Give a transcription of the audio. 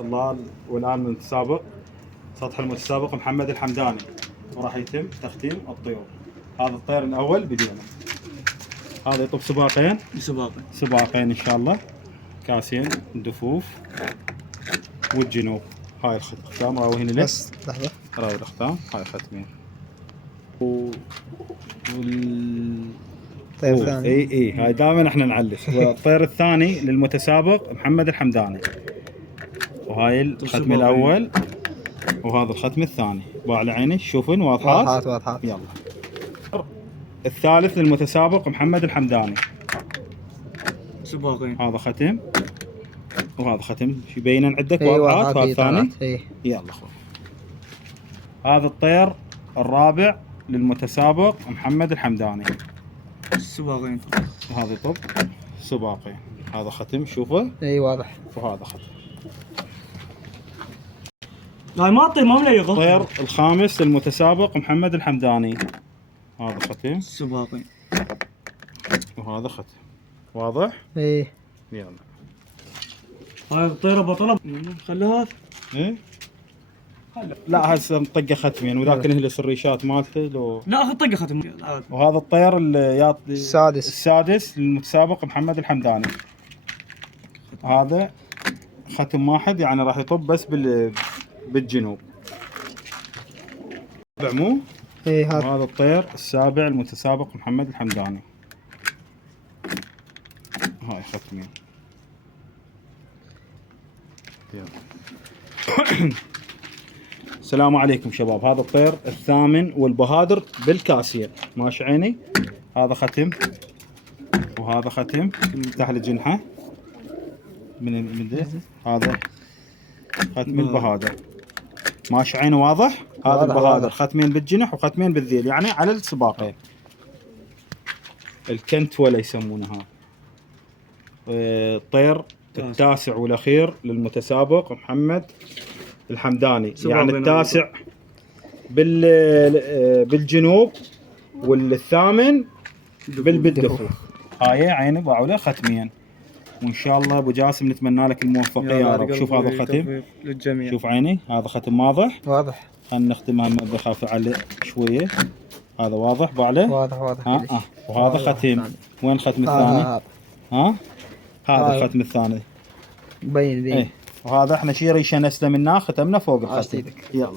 الله. والان المتسابق سطح المتسابق محمد الحمداني، وراح يتم تختيم الطيور. هذا الطير الاول بدينا، هذا يطب سباقين ان شاء الله، كاسين دفوف والجنوب. هاي الختام راوهين لك، بس لحظة راوي الختام، هاي ختمين طيب الثاني. اي هاي دائما احنا نعلق. والطير الثاني للمتسابق محمد الحمداني، وهاي الختم الاول وهذا الختم الثاني. باع لعيني تشوفون واضحات. يلا الثالث للمتسابق محمد الحمداني، سباقين. هذا ختم وهذا ختم يبينن عندك اي واضحات. وهذا الثاني. اي يلا اخوي. هذا الطير الرابع للمتسابق محمد الحمداني، سباقين. هذا يطب سباقين، هذا ختم شوفه. اي واضح. وهذا ختم. هاي ما تطير ما مليقه. الطير الخامس للمتسابق محمد الحمداني، هذا ختم سباقين. وهذا ختم واضح. اي يلا هاي الطيره بطلب خليها هذا. ايه لا هسه نطقه ختمين، وذاك نهلس الريشات مالته لو. لا اخذ طقه ختم. وهذا الطير اللي السادس للمتسابق محمد الحمداني، هذا ختم واحد يعني راح يطب بس بالجنوب. مو اي هذا. وهذا الطير السابع المتسابق محمد الحمداني، هاي ختمين. السلام عليكم شباب. هذا الطير الثامن والبهادر بالكاسية، ماشي عيني. هذا ختم وهذا ختم، افتح لي جنحه من ده. هذا ختم البهادر، ماشي عيني واضح. هذا البهادر ختمين بالجنح وختمين بالذيل، يعني على السباقين. الكنت ولا يسمونها. الطير التاسع والاخير للمتسابق محمد الحمداني، يعني التاسع بالجنوب والثامن بالدفوف. هاي عيني باعوا له ختمين، وان شاء الله ابو جاسم نتمنى لك الموفقيه يا رب. شوف هذا الختم للجميع. شوف عيني، هذا ختم واضح. خلينا نختمها، ما بخاف عليه شويه. هذا واضح باعله. واضح. وهذا ختم. وين الختم الثاني؟ هذا الختم الثاني مبين ذي. وهذا احنا شي ريشه نسله منه ختمنا فوق الختم. يلا